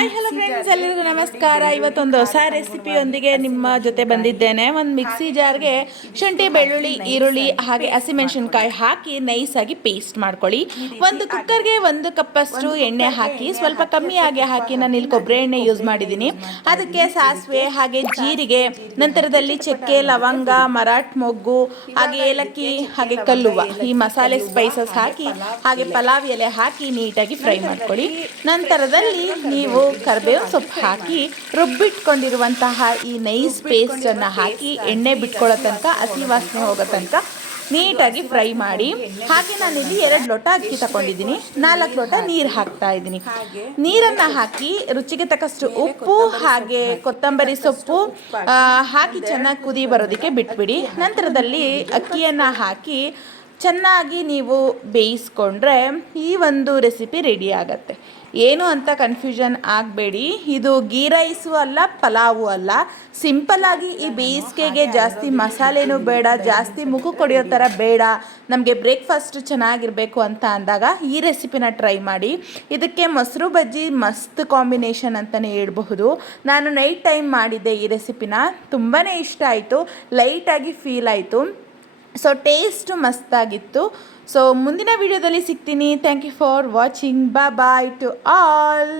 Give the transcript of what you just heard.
Hi hello friends, ಎಲ್ಲರಿಗೂ ನಮಸ್ಕಾರ. ಇವತ್ತೊಂದು ಹೊಸ ರೆಸಿಪಿಯೊಂದಿಗೆ ನಿಮ್ಮ ಜೊತೆ ಬಂದಿದ್ದೇನೆ. ಒಂದು ಮಿಕ್ಸಿ ಜಾರ್ಗೆ ಶುಂಠಿ, ಬೆಳ್ಳುಳ್ಳಿ, ಈರುಳ್ಳಿ ಹಾಗೆ ಹಸಿಮೆಣಸಿನ್ಕಾಯಿ ಹಾಕಿ ನೈಸಾಗಿ ಪೇಸ್ಟ್ ಮಾಡ್ಕೊಳ್ಳಿ. ಒಂದು ಕುಕ್ಕರ್ಗೆ 1 ಕಪ್ಪಷ್ಟು ಎಣ್ಣೆ ಹಾಕಿ, ಸ್ವಲ್ಪ ಕಮ್ಮಿಯಾಗಿ ಹಾಕಿ ನಾನು ಇಲ್ಲಿ ಕೊಬ್ಬರಿ ಎಣ್ಣೆ ಯೂಸ್ ಮಾಡಿದ್ದೀನಿ. ಅದಕ್ಕೆ ಸಾಸಿವೆ ಹಾಗೆ ಜೀರಿಗೆ, ನಂತರದಲ್ಲಿ ಚಕ್ಕೆ, ಲವಂಗ, ಮರಾಠ ಮೊಗ್ಗು ಹಾಗೆ ಏಲಕ್ಕಿ ಹಾಗೆ ಕಲ್ಲುವ ಈ ಮಸಾಲೆ ಸ್ಪೈಸಸ್ ಹಾಕಿ ಹಾಗೆ ಪಲಾವ್ ಎಲೆ ಹಾಕಿ ನೀಟಾಗಿ ಫ್ರೈ ಮಾಡ್ಕೊಳ್ಳಿ. ನಂತರದಲ್ಲಿ ನೀವು ಕರಿಬೇವಿನ ಸೊಪ್ಪು ಹಾಕಿ ರುಬ್ಬಿಟ್ಕೊಂಡಿರುವಂತಹ ಈ ನೈಸ್ ಪೇಸ್ಟನ್ನು ಹಾಕಿ ಎಣ್ಣೆ ಬಿಟ್ಕೊಳ್ಳೋ ತನಕ, ಹಸಿ ವಾಸನೆ ಹೋಗೋ ತನಕ ನೀಟಾಗಿ ಫ್ರೈ ಮಾಡಿ. ಹಾಗೆ ನಾನಿಲ್ಲಿ 2 ಲೋಟ ಅಕ್ಕಿ ತಗೊಂಡಿದ್ದೀನಿ, 4 ಲೋಟ ನೀರು ಹಾಕ್ತಾ ಇದ್ದೀನಿ. ನೀರನ್ನು ಹಾಕಿ ರುಚಿಗೆ ತಕ್ಕಷ್ಟು ಉಪ್ಪು ಹಾಗೆ ಕೊತ್ತಂಬರಿ ಸೊಪ್ಪು ಹಾಕಿ ಚೆನ್ನಾಗಿ ಕುದಿ ಬರೋದಕ್ಕೆ ಬಿಟ್ಬಿಡಿ. ನಂತರದಲ್ಲಿ ಅಕ್ಕಿಯನ್ನು ಹಾಕಿ ಚೆನ್ನಾಗಿ ನೀವು ಬೇಯಿಸ್ಕೊಂಡ್ರೆ ಈ ಒಂದು ರೆಸಿಪಿ ರೆಡಿ ಆಗುತ್ತೆ. ಏನು ಅಂತ ಕನ್ಫ್ಯೂಷನ್ ಆಗಬೇಡಿ, ಇದು ಗೀ ರೈಸು ಅಲ್ಲ, ಪಲಾವು ಅಲ್ಲ. ಸಿಂಪಲ್ಲಾಗಿ ಈ ಬೇಯಿಸ್ಕೆಗೆ ಜಾಸ್ತಿ ಮಸಾಲೆನೂ ಬೇಡ, ಜಾಸ್ತಿ ಮುಖ ಕೊಡಿಯೋ ಥರ ಬೇಡ, ನಮಗೆ ಬ್ರೇಕ್ಫಾಸ್ಟ್ ಚೆನ್ನಾಗಿರಬೇಕು ಅಂತ ಅಂದಾಗ ಈ ರೆಸಿಪಿನ ಟ್ರೈ ಮಾಡಿ. ಇದಕ್ಕೆ ಮೊಸರು ಬಜ್ಜಿ ಮಸ್ತ್ ಕಾಂಬಿನೇಷನ್ ಅಂತಲೇ ಹೇಳ್ಬಹುದು. ನಾನು ನೈಟ್ ಟೈಮ್ ಮಾಡಿದ್ದೆ ಈ ರೆಸಿಪಿನ, ತುಂಬಾ ಇಷ್ಟ ಆಯಿತು, ಲೈಟಾಗಿ ಫೀಲ್ ಆಯಿತು. So taste ಮಸ್ತಾಗಿತ್ತು. ಸೊ ಮುಂದಿನ ವಿಡಿಯೋದಲ್ಲಿ ಸಿಗ್ತೀನಿ. Thank you for watching. Bye to all.